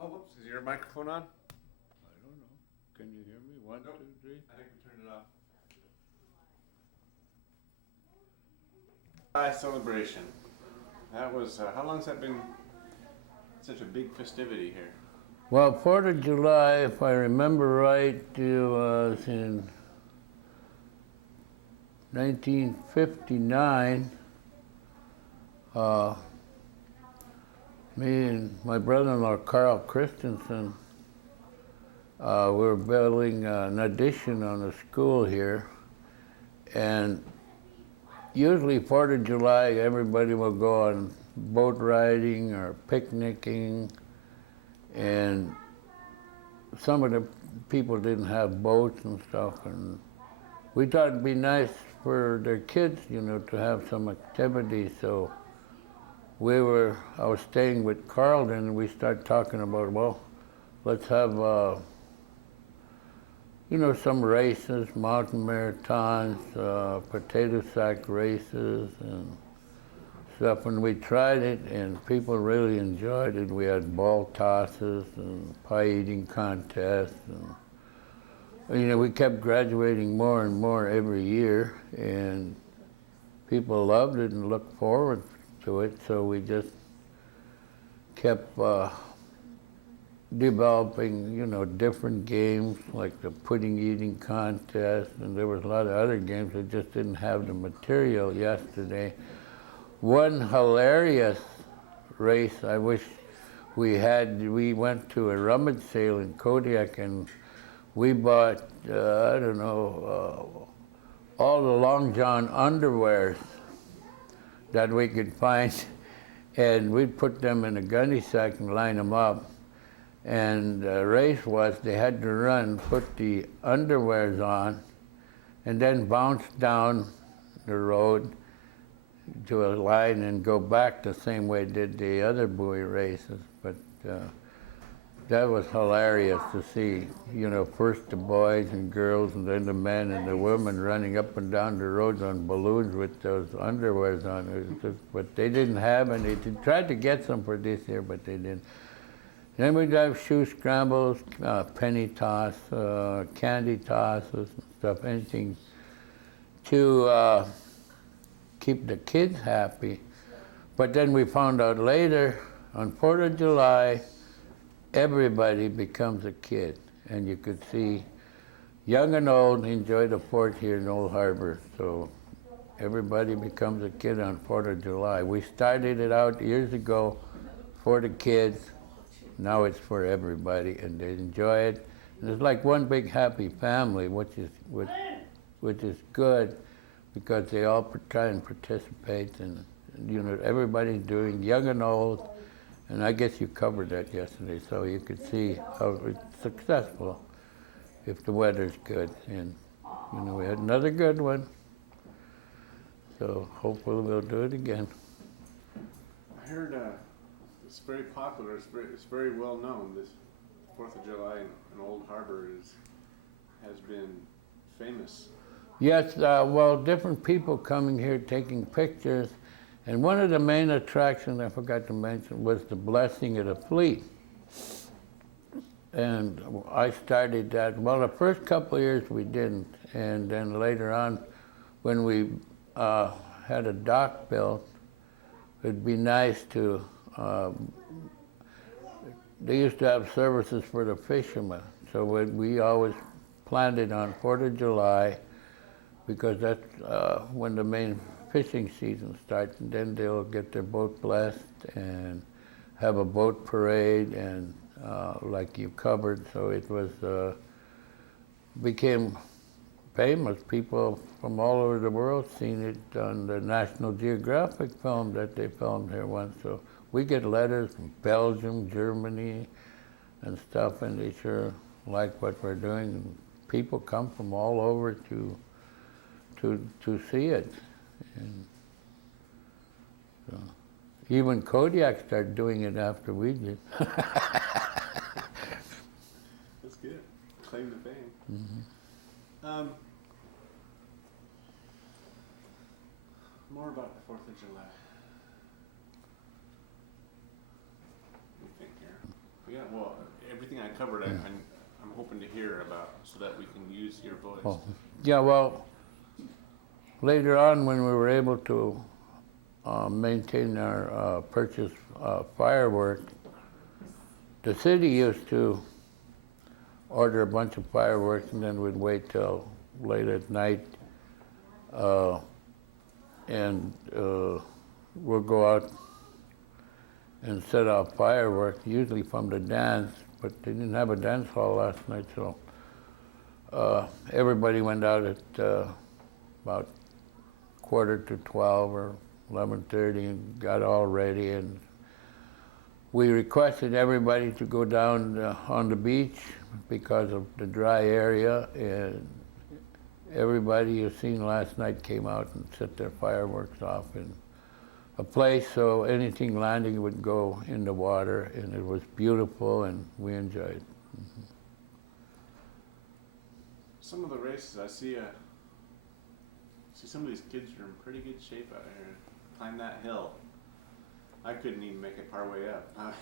Oh, whoops, is your microphone on? I don't know. Can you hear me? One, Nope. 2, 3. I think we turned it off. July celebration. That was, how long's that been such a big festivity here? Well, 4th of July, if I remember right, it was in 1959. Me and my brother-in-law, Carl Christensen, we were building an addition on a school here. And usually 4th of July, everybody will go on boat riding or picnicking. And some of the people didn't have boats and stuff. And we thought it'd be nice for their kids, to have some activity. So I was staying with Carl then, and we started talking about, well, let's have, some races, mountain marathons, potato sack races and stuff. And we tried it, and people really enjoyed it. We had ball tosses and pie eating contests. And, we kept graduating more and more every year, and people loved it and looked forward to it. So we just kept developing, different games like the pudding eating contest, and there was a lot of other games that just didn't have the material yesterday. One hilarious race I wish we went to a rummage sale in Kodiak, and we bought, all the Long John underwears that we could find, and we'd put them in a gunny sack and line them up. And the race was they had to run, put the underwears on, and then bounce down the road to a line and go back the same way did the other buoy races. But that was hilarious to see, first the boys and girls and then the men and the women running up and down the roads on balloons with those underwears on. But they didn't have any. They tried to get some for this year, but they didn't. Then we'd have shoe scrambles, penny toss, candy tosses and stuff, anything to keep the kids happy. But then we found out later, on 4th of July, everybody becomes a kid. And you could see young and old enjoy the port here in Old Harbor. So everybody becomes a kid on 4th of July. We started it out years ago for the kids. Now it's for everybody, and they enjoy it. And it's like one big happy family, which is good, because they all try and participate, and everybody's doing, young and old. And I guess you covered that yesterday, so you could see how it's successful if the weather's good. And we had another good one, so hopefully we'll do it again. I heard it's very popular. It's very well known. This 4th of July in Old Harbor has been famous. Yes, well, different people coming here taking pictures, and one of the main attractions I forgot to mention was the blessing of the fleet. And I started that. Well, the first couple of years we didn't, and then later on, when we had a dock built, it'd be nice to. They used to have services for the fishermen, so we always planned it on 4th of July, because that's when the main fishing season starts, and then they'll get their boat blessed and have a boat parade, and like you covered, so it was became famous. People from all over the world seen it on the National Geographic film that they filmed here once. So we get letters from Belgium, Germany, and stuff, and they sure like what we're doing. And people come from all over to see it. And so even Kodiak started doing it after we did. That's good. Claim to fame. Mm-hmm. More about the 4th of July. Let me think here. covered, I'm hoping to hear about so that we can use your voice. Oh. Yeah, well, later on when we were able to maintain our purchase fireworks, the city used to order a bunch of fireworks and then we'd wait till late at night and we'll go out and set off fireworks, usually from the dance, but they didn't have a dance hall last night, so everybody went out at about 11:45 or 11:30 and got all ready, and we requested everybody to go down on the beach because of the dry area, and everybody you've seen last night came out and set their fireworks off in a place so anything landing would go in the water, and it was beautiful and we enjoyed it. Mm-hmm. Some of the races I see some of these kids are in pretty good shape out here. Climb that hill. I couldn't even make it part way up.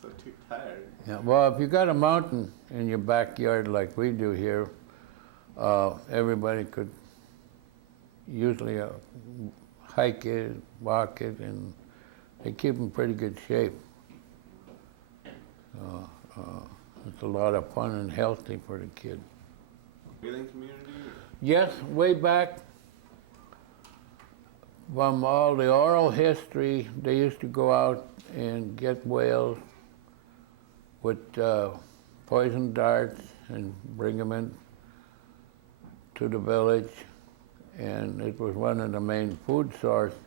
So too tired. Yeah, well, if you got a mountain in your backyard like we do here, everybody could usually hike it, walk it, and they keep in pretty good shape. It's a lot of fun and healthy for the kids. Whaling community? Yes, way back from all the oral history, they used to go out and get whales with poison darts and bring them in to the village, and it was one of the main food sources.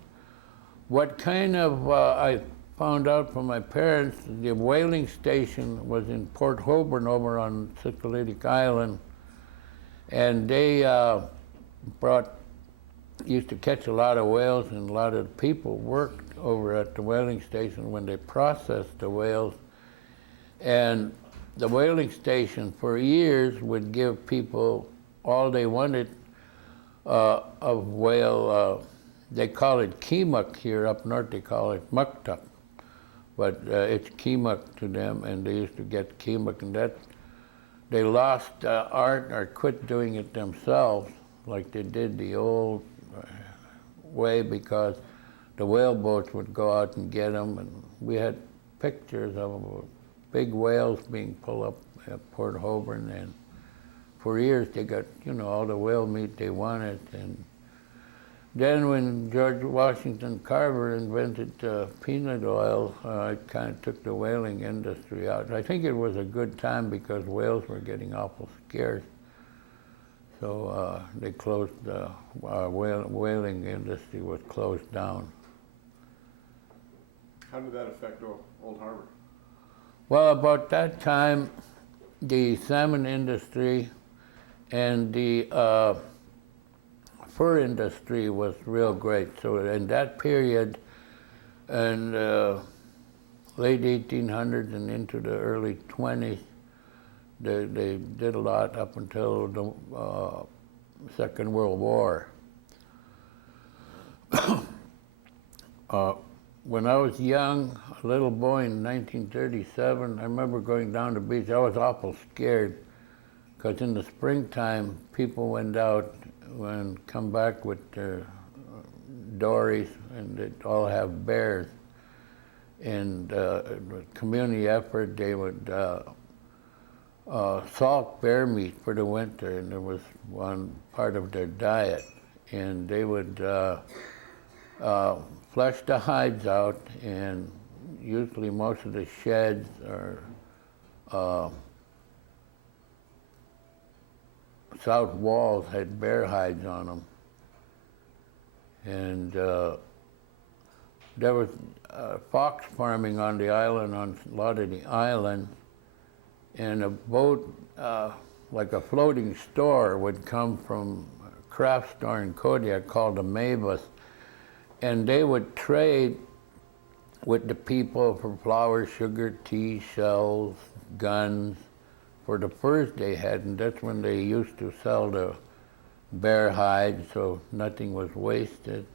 What kind of, I found out from my parents, the whaling station was in Port Holborn over on Sycolitic Island, and they used to catch a lot of whales, and a lot of the people worked over at the whaling station when they processed the whales. And the whaling station for years would give people all they wanted of whale. They call it keemuk here up north, they call it muktuk, but it's keemuk to them, and they used to get keemuk, and that they lost art or quit doing it themselves like they did the old way, because the whale boats would go out and get them, and we had pictures of big whales being pulled up at Port Holborn, and for years they got, all the whale meat they wanted. And then when George Washington Carver invented peanut oil, it kind of took the whaling industry out. I think it was a good time because whales were getting awful scarce. So they closed, our whaling industry was closed down. How did that affect Old Harbor? Well, about that time, the salmon industry and the fur industry was real great. So in that period, in late 1800s and into the early 20s, they did a lot up until the Second World War. When I was young, a little boy in 1937, I remember going down the beach. I was awful scared because in the springtime, people went out and come back with their dories, and they'd all have bears. And community effort, they would salt bear meat for the winter, and it was one part of their diet. And they would flesh the hides out, and usually most of the sheds or south walls had bear hides on them. And there was fox farming on the island, on a lot of the island, and a boat, like a floating store, would come from a craft store in Kodiak called the Mavis, and they would trade with the people for flour, sugar, tea, shells, guns, for the furs they had, and that's when they used to sell the bear hide, so nothing was wasted.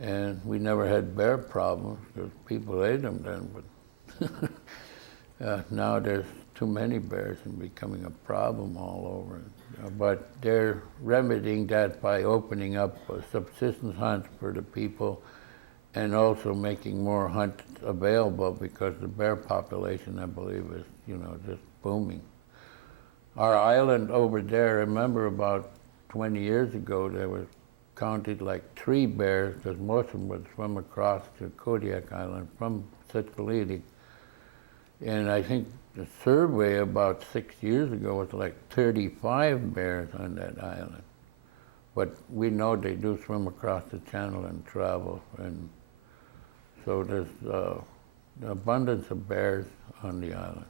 And we never had bear problems because people ate them then. But Now there's too many bears and becoming a problem all over. But they're remedying that by opening up subsistence hunts for the people and also making more hunts available because the bear population, I believe, is, just booming. Our island over there, I remember about 20 years ago, there was counted like 3 bears because most of them would swim across to Kodiak Island from Sitkalidi. And I think the survey about 6 years ago was like 35 bears on that island. But we know they do swim across the channel and travel. And so there's an abundance of bears on the island.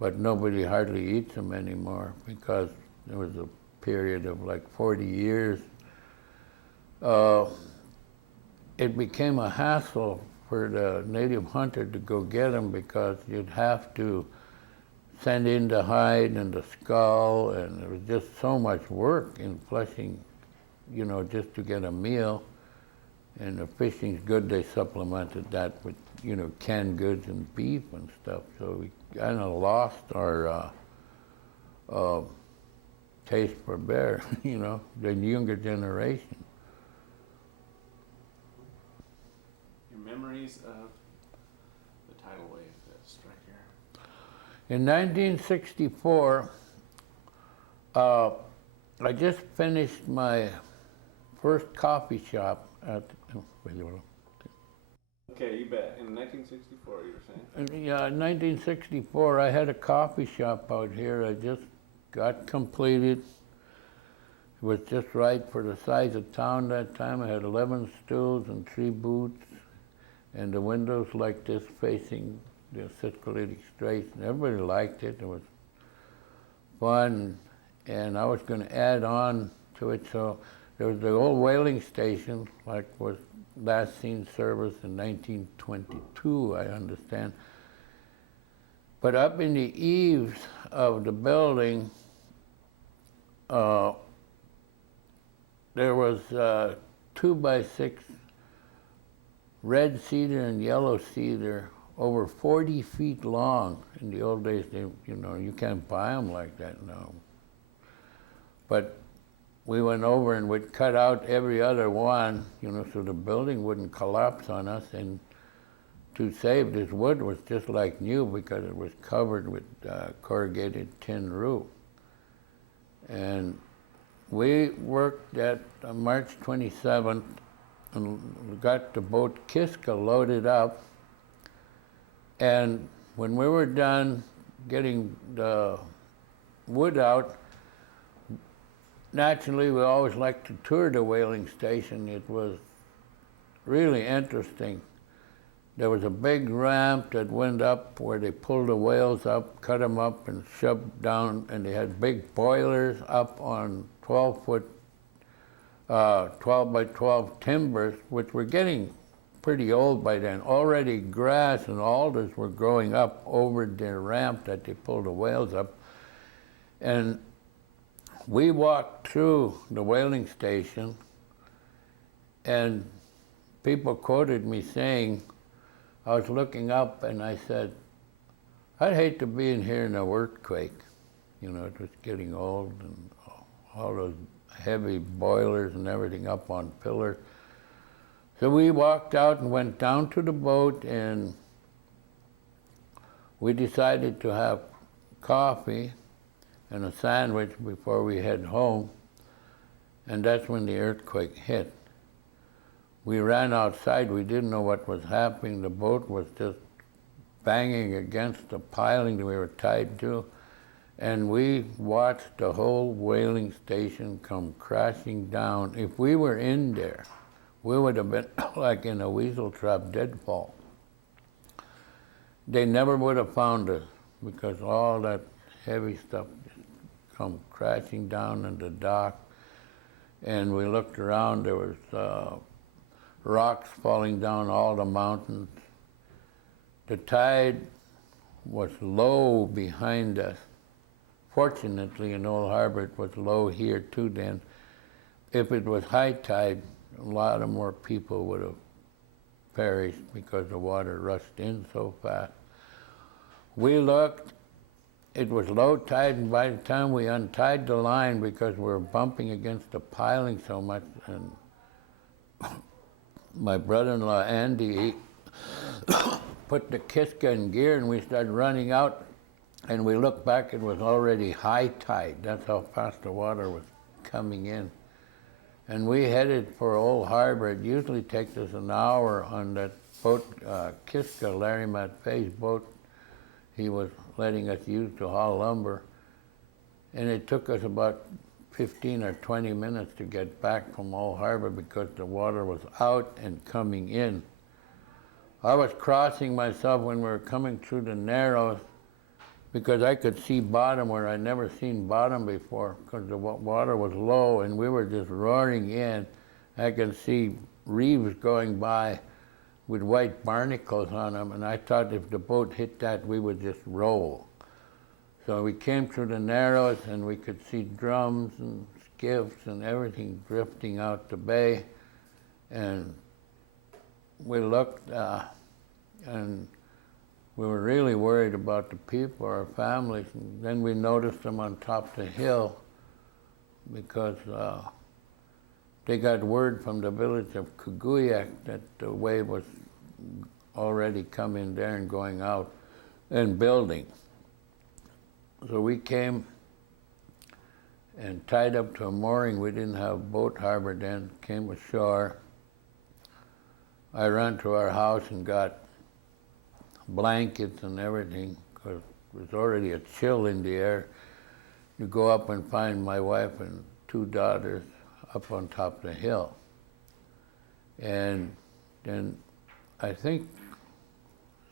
But nobody hardly eats them anymore because there was a period of like 40 years. It became a hassle for the native hunter to go get them because you'd have to send in the hide and the skull, and there was just so much work in fleshing, just to get a meal. And the fishing's good, they supplemented that with, canned goods and beef and stuff. So we kind of lost our taste for bear, the younger generation. Your memories of the tidal wave that struck here? In 1964, I just finished my first coffee shop at, Okay, you bet. In 1964, you were saying? Yeah, in 1964, I had a coffee shop out here. I just got completed. It was just right for the size of town that time. I had 11 stools and 3 booths, and the windows like this facing the Sitkalidi Straits, and everybody liked it. It was fun, and I was going to add on to it. So there was the old whaling station, like was last seen service in 1922, I understand. But up in the eaves of the building, there was 2x6 red cedar and yellow cedar over 40 feet long. In the old days, you can't buy them like that now. But we went over and we'd cut out every other one, so the building wouldn't collapse on us. And to save this wood was just like new because it was covered with corrugated tin roof. And we worked at March 27th and got the boat Kiska loaded up. And when we were done getting the wood out, naturally we always liked to tour the whaling station. It was really interesting. There was a big ramp that went up where they pulled the whales up, cut them up and shoved down, and they had big boilers up on 12 by 12 timbers, which were getting pretty old by then. Already grass and alders were growing up over the ramp that they pulled the whales up. And we walked through the whaling station, and people quoted me saying, I was looking up and I said, I'd hate to be in here in an earthquake. It was getting old and all those heavy boilers and everything up on pillars. So we walked out and went down to the boat, and we decided to have coffee and a sandwich before we head home, and that's when the earthquake hit. We ran outside, we didn't know what was happening. The boat was just banging against the piling that we were tied to, and we watched the whole whaling station come crashing down. If we were in there, we would have been like in a weasel trap deadfall. They never would have found us because all that heavy stuff just come crashing down in the dock. And we looked around, there was rocks falling down all the mountains. The tide was low behind us. Fortunately, in Old Harbor, it was low here too then. If it was high tide, a lot of more people would have perished because the water rushed in so fast. We looked, it was low tide, and by the time we untied the line, because we were bumping against the piling so much, and my brother-in-law Andy, he put the Kiska in gear, and we started running out, and we looked back, it was already high tide. That's how fast the water was coming in. And we headed for Old Harbor. It usually takes us an hour on that boat, Kiska, Larry Matfe's boat. He was letting us use to haul lumber. And it took us about 15 or 20 minutes to get back from Old Harbor because the water was out and coming in. I was crossing myself when we were coming through the Narrows because I could see bottom where I'd never seen bottom before because the water was low and we were just roaring in. I could see reefs going by with white barnacles on them, and I thought if the boat hit that, we would just roll. So we came through the Narrows and we could see drums and skiffs and everything drifting out the bay. And we looked and we were really worried about the people, our families. And then we noticed them on top of the hill because they got word from the village of Kuguyak that the wave was already coming there and going out and building. So we came and tied up to a mooring. We didn't have boat harbor then, came ashore. I ran to our house and got blankets and everything because it was already a chill in the air. You go up and find my wife and 2 daughters up on top of the hill. And then I think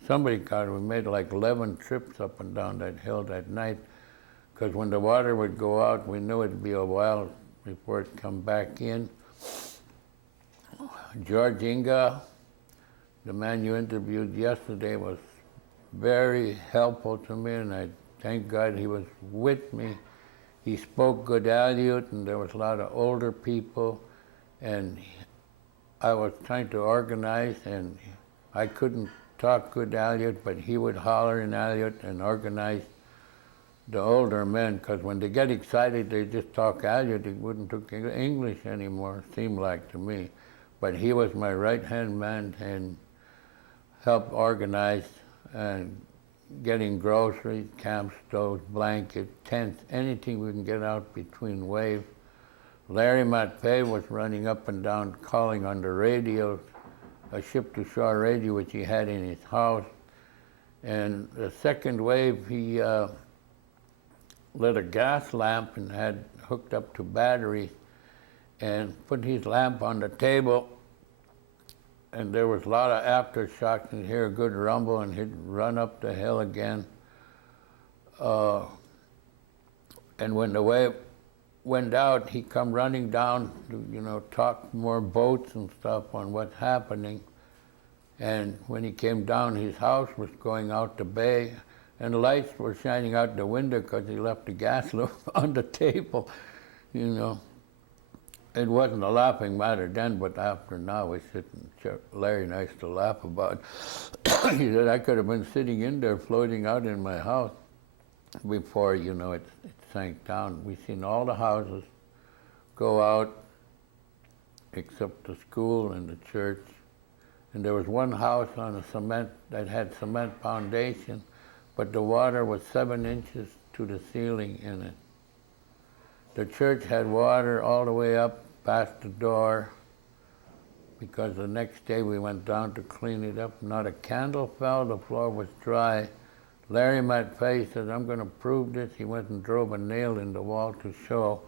somebody we made like 11 trips up and down that hill that night because when the water would go out, we knew it'd be a while before it'd come back in. George Inga, the man you interviewed yesterday, was very helpful to me, and I thank God he was with me. He spoke good Aleut, and there was a lot of older people, and I was trying to organize, and I couldn't talk good Aleut, but he would holler in Aleut and organize the older men, because when they get excited, they just talk Aleut. They wouldn't talk English anymore, it seemed like to me. But he was my right-hand man and helped organize and getting groceries, camp stoves, blankets, tents, anything we can get out between waves. Larry Matfei was running up and down calling on the radios, a ship-to-shore radio which he had in his house. And the second wave, he lit a gas lamp and had hooked up to batteries and put his lamp on the table, and there was a lot of aftershocks, and hear a good rumble, and he'd run up the hill again. And when the wave went out, he come running down to, talk more boats and stuff on what's happening. And when he came down, his house was going out the bay, and the lights were shining out the window because he left the gas lamp on the table, It wasn't a laughing matter then, but after now we sit and Larry and I used to laugh about it. He said, I could have been sitting in there floating out in my house before, it sank down. We seen all the houses go out except the school and the church. And there was one house on a cement that had cement foundation, but the water was 7 inches to the ceiling in it. The church had water all the way up past the door because the next day we went down to clean it up. Not a candle fell, the floor was dry. Larry Matfei said, I'm going to prove this. He went and drove a nail in the wall to show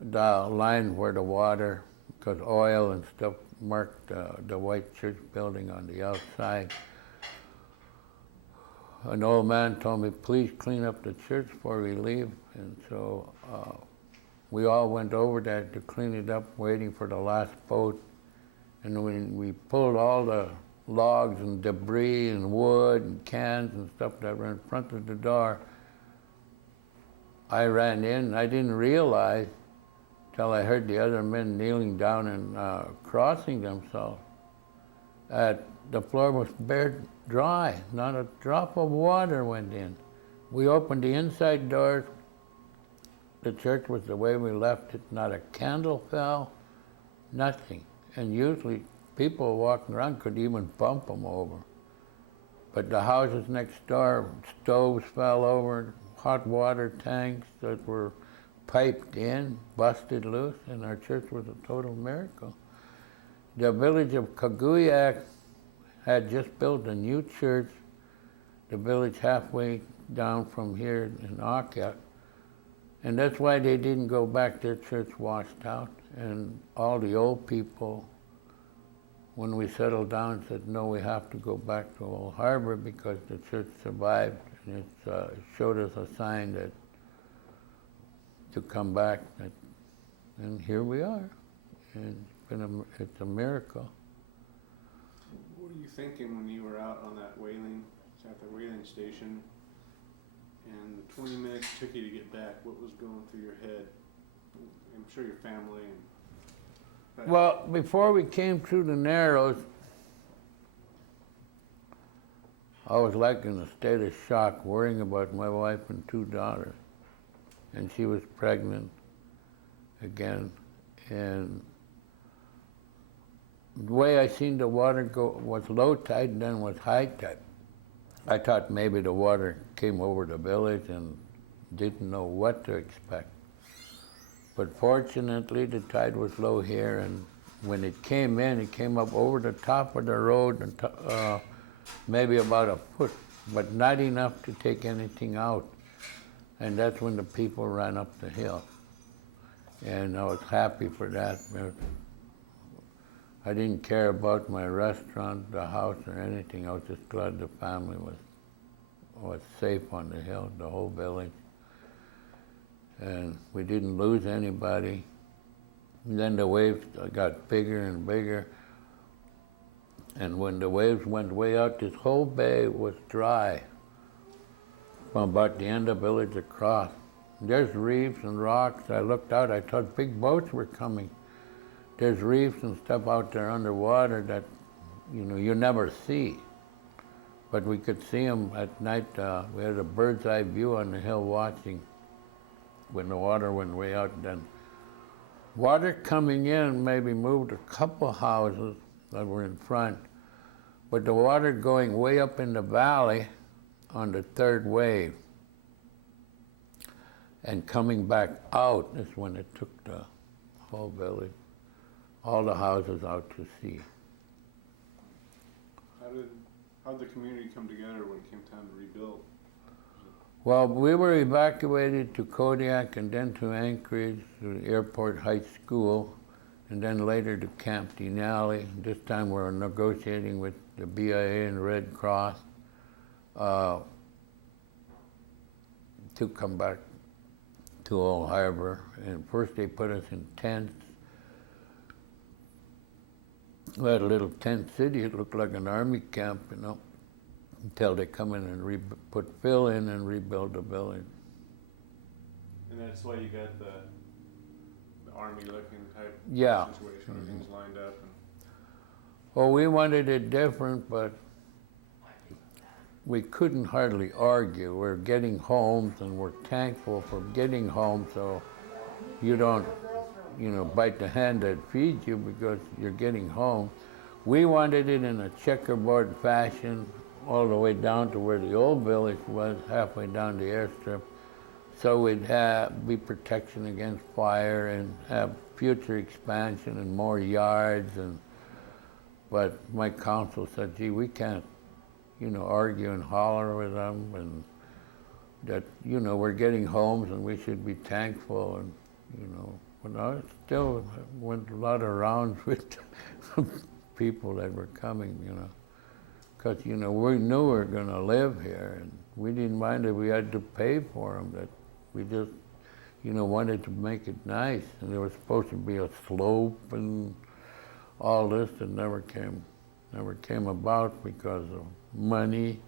the line where the water, because oil and stuff marked the white church building on the outside. An old man told me, please clean up the church before we leave. And so we all went over there to clean it up, waiting for the last boat. And when we pulled all the logs and debris and wood and cans and stuff that were in front of the door, I ran in. I didn't realize till I heard the other men kneeling down and crossing themselves. At the floor was bare dry. Not a drop of water went in. We opened the inside doors. The church was the way we left it. Not a candle fell, nothing. And usually people walking around could even bump them over. But the houses next door, stoves fell over, hot water tanks that were piped in, busted loose, and our church was a total miracle. The village of Kaguyak had just built a new church, the village halfway down from here in Akia, and that's why they didn't go back. Their church washed out, and all the old people, when we settled down, said, no, we have to go back to Old Harbor because the church survived, and it showed us a sign that to come back, and here we are, and it's a miracle. What were you thinking when you were out on that whaling, at the whaling station, and the 20 minutes took you to get back? What was going through your head? I'm sure your family and... Well, before we came through the Narrows, I was like in a state of shock, worrying about my wife and 2 daughters. And she was pregnant again. And the way I seen the water go was low tide and then was high tide. I thought maybe the water came over the village and didn't know what to expect. But fortunately, the tide was low here, and when it came in, it came up over the top of the road, and maybe about a foot, but not enough to take anything out. And that's when the people ran up the hill. And I was happy for that. I didn't care about my restaurant, the house, or anything. I was just glad the family was safe on the hill, the whole village. And we didn't lose anybody. And then the waves got bigger and bigger. And when the waves went way out, this whole bay was dry from about the end of the village across. There's reefs and rocks. I looked out, I thought big boats were coming. There's reefs and stuff out there underwater that, you never see. But we could see them at night. We had a bird's eye view on the hill watching when the water went way out. Then water coming in maybe moved a couple houses that were in front, but the water going way up in the valley on the 3rd wave and coming back out is when it took the whole village, all the houses out to sea. How did the community come together when it came time to rebuild? Well, we were evacuated to Kodiak and then to Anchorage, to the Airport Heights School, and then later to Camp Denali. This time we're negotiating with the BIA and Red Cross to come back to Old Harbor. And first they put us in tents. We had a little tent city. It looked like an army camp, until they come in and put fill in and rebuild the village. And that's why you got the army-looking type situation, everything's lined up. Well, we wanted it different, but we couldn't hardly argue. We're getting homes, and we're thankful for getting home, so you don't, bite the hand that feeds you because you're getting home. We wanted it in a checkerboard fashion, all the way down to where the old village was, halfway down the airstrip. So we'd be protection against fire and have future expansion and more yards. But my council said, gee, we can't, argue and holler with them, and that, we're getting homes and we should be thankful. And, but I still went a lot of rounds with people that were coming, because, we knew we were going to live here, and we didn't mind if we had to pay for them, that we just, wanted to make it nice. And there was supposed to be a slope and all this that never came about because of money.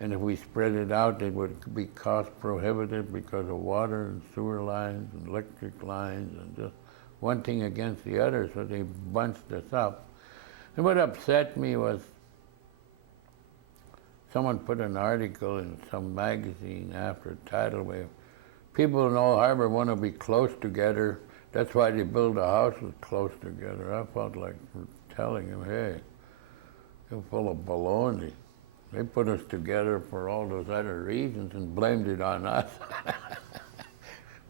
And if we spread it out, it would be cost prohibitive because of water and sewer lines and electric lines and just one thing against the other, so they bunched us up. And what upset me was someone put an article in some magazine after a tidal wave. People in Old Harbor want to be close together. That's why they build the houses close together. I felt like telling him, hey, you're full of baloney. They put us together for all those other reasons and blamed it on us.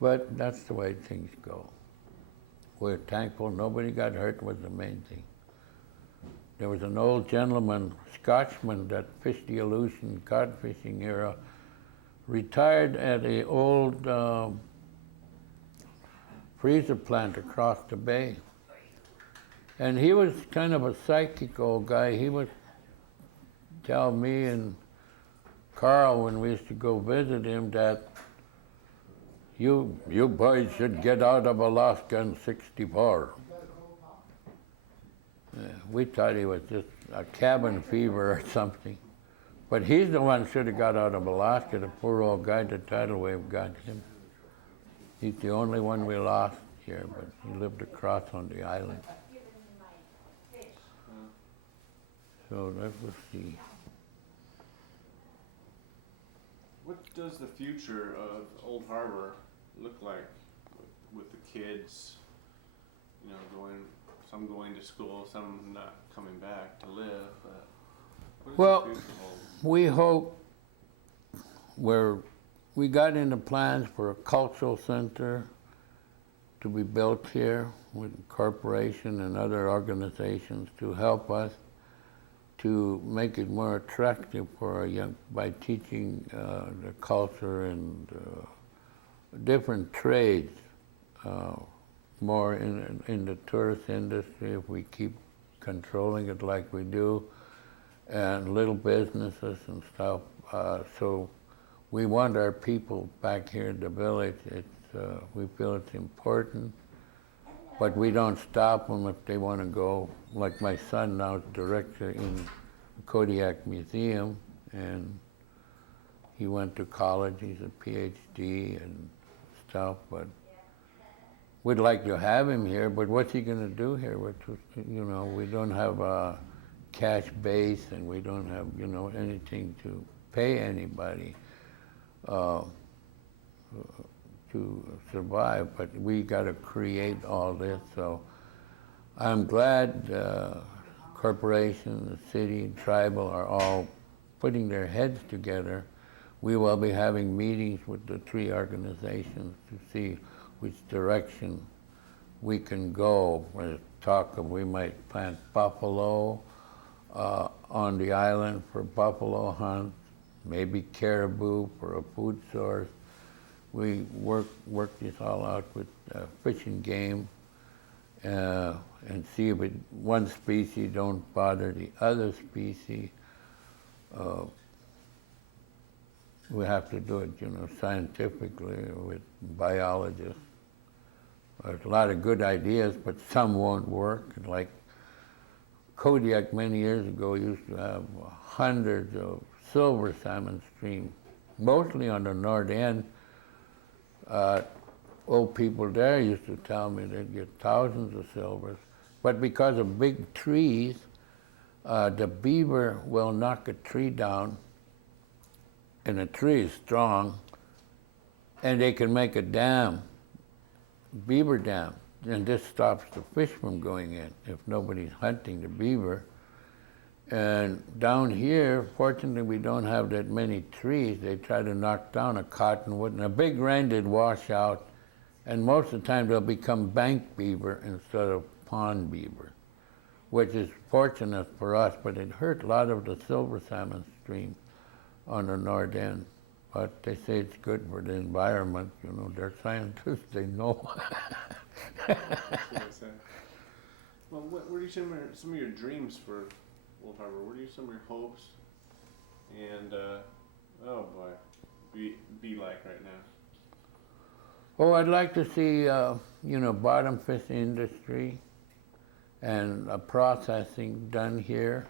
But that's the way things go. We're thankful nobody got hurt was the main thing. There was an old gentleman, Scotchman, that fished the Aleutian cod fishing era, retired at the old freezer plant across the bay. And he was kind of a psychic old guy. He would tell me and Carl when we used to go visit him that you boys should get out of Alaska in '64. We thought he was just a cabin fever or something. But he's the one should have got out of Alaska. The poor old guy, the tidal wave got him. He's the only one we lost here, but he lived across on the island. So that was the... What does the future of Old Harbor look like with the kids, you know, some going to school, some not coming back to live? What Well, does the future hold? we hope we got into plans for a cultural center to be built here with a corporation and other organizations to help us to make it more attractive for our young, by teaching the culture and different trades, more in the tourist industry if we keep controlling it like we do, and little businesses and stuff. So we want our people back here in the village. We feel it's important, but we don't stop them if they want to go. Like my son now is director in the Kodiak Museum, and he went to college. He's a PhD and stuff, but we'd like to have him here, but what's he going to do here? You know, we don't have a cash base, and we don't have, you know, anything to pay anybody to survive, but we got to create all this. So I'm glad corporation, the city, tribal are all putting their heads together. We will be having meetings with the three organizations to see which direction we can go. There's talk of we might plant buffalo on the island for buffalo hunts, maybe caribou for a food source. We work this all out with Fish and Game and see if one species don't bother the other species. We have to do it, you know, scientifically with biologists. There's a lot of good ideas, but some won't work. Like Kodiak many years ago used to have hundreds of silver salmon streams, mostly on the north end. Old people there used to tell me they'd get thousands of silvers, but because of big trees, the beaver will knock a tree down, and the tree is strong, and they can make a dam, beaver dam, and this stops the fish from going in if nobody's hunting the beaver. And down here, fortunately, we don't have that many trees. They try to knock down a cottonwood, and a big rain did wash out, and most of the time they'll become bank beaver instead of pond beaver, which is fortunate for us, but it hurt a lot of the silver salmon stream on the north end. But they say it's good for the environment. You know, they're scientists, they know. That's what I say. Well, what are some of your dreams for Old Harbor? What are some of your hopes and, oh boy, be like right now? Oh, I'd like to see, you know, bottom fish industry and processing done here.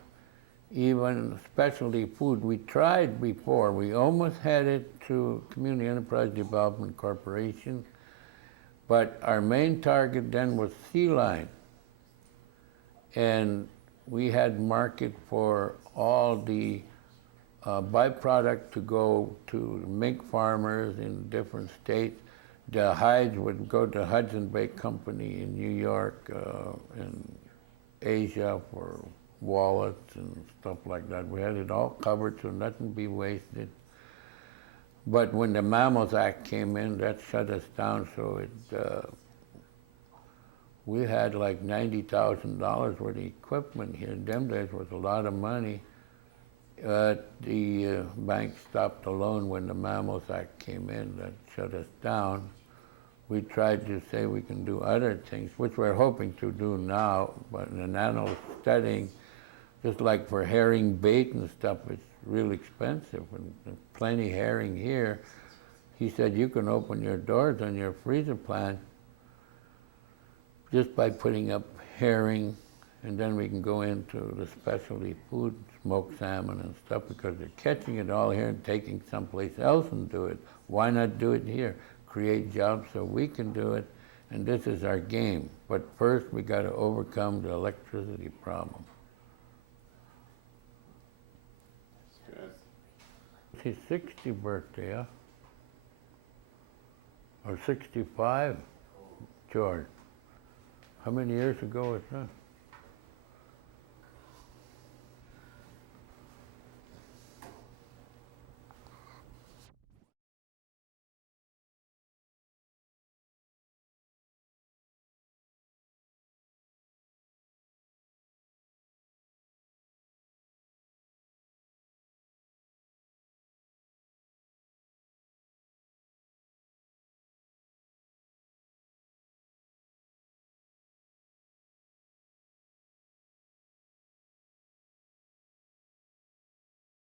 Even specialty food, we tried before. We almost had it through Community Enterprise Development Corporation, but our main target then was sea lion. And we had market for all the byproduct to go to mink farmers in different states. The hides would go to Hudson Bay Company in New York and Asia for wallets and stuff like that. We had it all covered so nothing be wasted. But when the Mammals Act came in, that shut us down, so we had like $90,000 worth of equipment here. In them days was a lot of money. The bank stopped the loan when the Mammals Act came in. That shut us down. We tried to say we can do other things, which we're hoping to do now, but in the nano studying, just like for herring bait and stuff, it's real expensive. And plenty herring here. He said you can open your doors on your freezer plant just by putting up herring, and then we can go into the specialty food, smoked salmon and stuff, because they're catching it all here and taking someplace else and do it. Why not do it here? Create jobs so we can do it, and this is our game. But first we got to overcome the electricity problem. His 60th birthday, huh? Or 65, George. How many years ago was that?